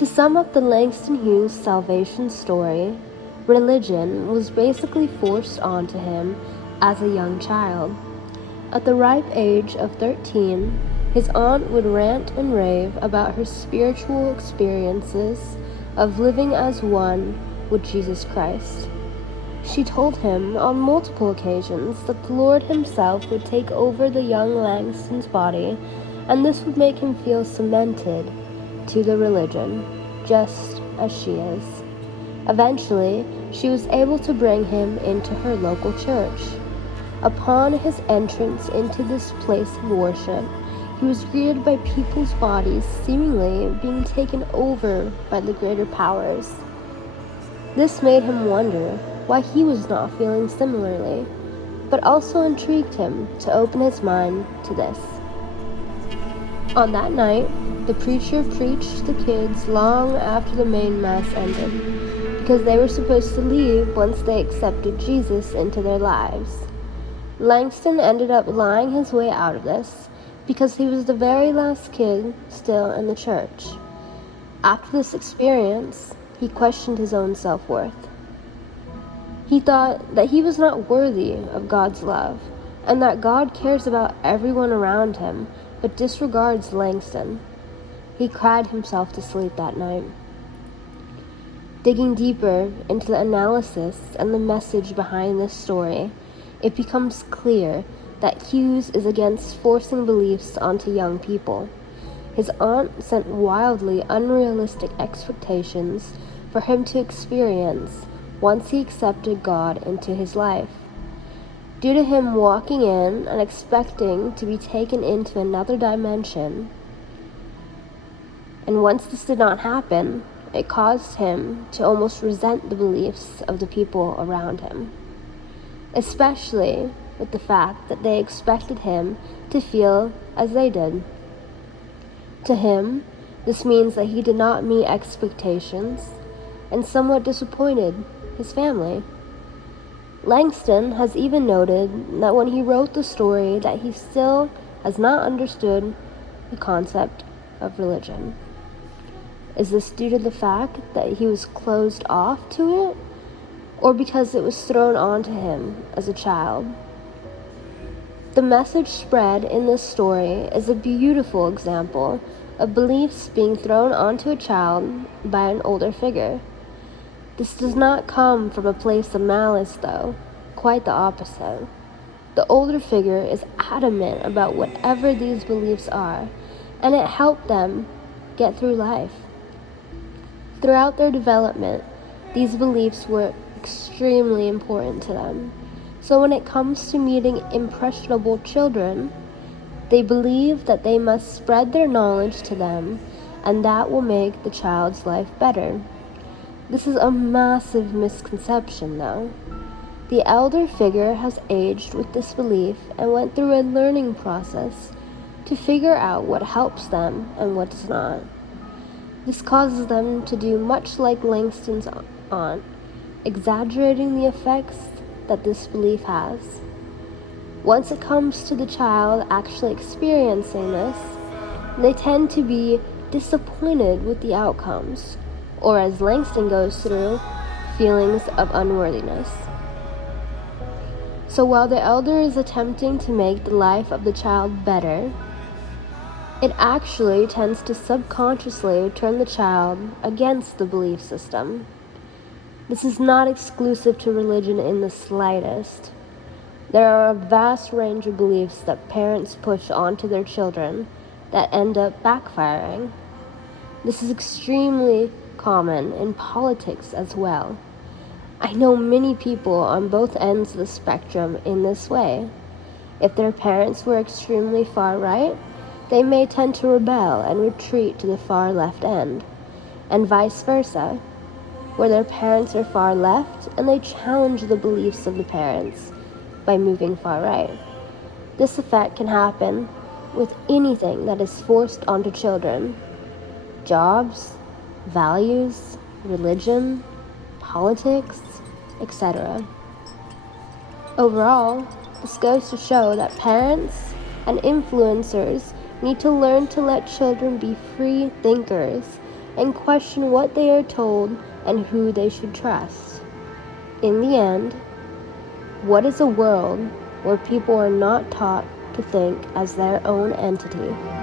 To sum up the Langston Hughes salvation story, religion was basically forced onto him as a young child. At the ripe age of 13, his aunt would rant and rave about her spiritual experiences of living as one with Jesus Christ. She told him on multiple occasions that the Lord himself would take over the young Langston's body, and this would make him feel cemented to the religion, just as she is. Eventually, she was able to bring him into her local church. Upon his entrance into this place of worship, he was greeted by people's bodies seemingly being taken over by the greater powers. This made him wonder why he was not feeling similarly, but also intrigued him to open his mind to this. On that night, the preacher preached to the kids long after the main mass ended, because they were supposed to leave once they accepted Jesus into their lives. Langston ended up lying his way out of this because he was the very last kid still in the church. After this experience, he questioned his own self-worth. He thought that he was not worthy of God's love, and that God cares about everyone around him, but disregards Langston. He cried himself to sleep that night. Digging deeper into the analysis and the message behind this story, it becomes clear that Hughes is against forcing beliefs onto young people. His aunt set wildly unrealistic expectations for him to experience once he accepted God into his life. Due to him walking in and expecting to be taken into another dimension, and once this did not happen, it caused him to almost resent the beliefs of the people around him, especially with the fact that they expected him to feel as they did. To him, this means that he did not meet expectations and somewhat disappointed his family. Langston has even noted that when he wrote the story that he still has not understood the concept of religion. Is this due to the fact that he was closed off to it, or because it was thrown onto him as a child? The message spread in this story is a beautiful example of beliefs being thrown onto a child by an older figure. This does not come from a place of malice, though, quite the opposite. The older figure is adamant about whatever these beliefs are, and it helped them get through life. Throughout their development, these beliefs were extremely important to them. So when it comes to meeting impressionable children, they believe that they must spread their knowledge to them, and that will make the child's life better. This is a massive misconception, though. The elder figure has aged with this belief and went through a learning process to figure out what helps them and what does not. This causes them to do much like Langston's aunt, exaggerating the effects that this belief has. Once it comes to the child actually experiencing this, they tend to be disappointed with the outcomes, or as Langston goes through, feelings of unworthiness. So while the elder is attempting to make the life of the child better, it actually tends to subconsciously turn the child against the belief system. This is not exclusive to religion in the slightest. There are a vast range of beliefs that parents push onto their children that end up backfiring. This is extremely common in politics as well. I know many people on both ends of the spectrum in this way. If their parents were extremely far right, they may tend to rebel and retreat to the far left end, and vice versa, where their parents are far left and they challenge the beliefs of the parents by moving far right. This effect can happen with anything that is forced onto children: jobs, values, religion, politics, etc. Overall, this goes to show that parents and influencers need to learn to let children be free thinkers and question what they are told and who they should trust. In the end, what is a world where people are not taught to think as their own entity?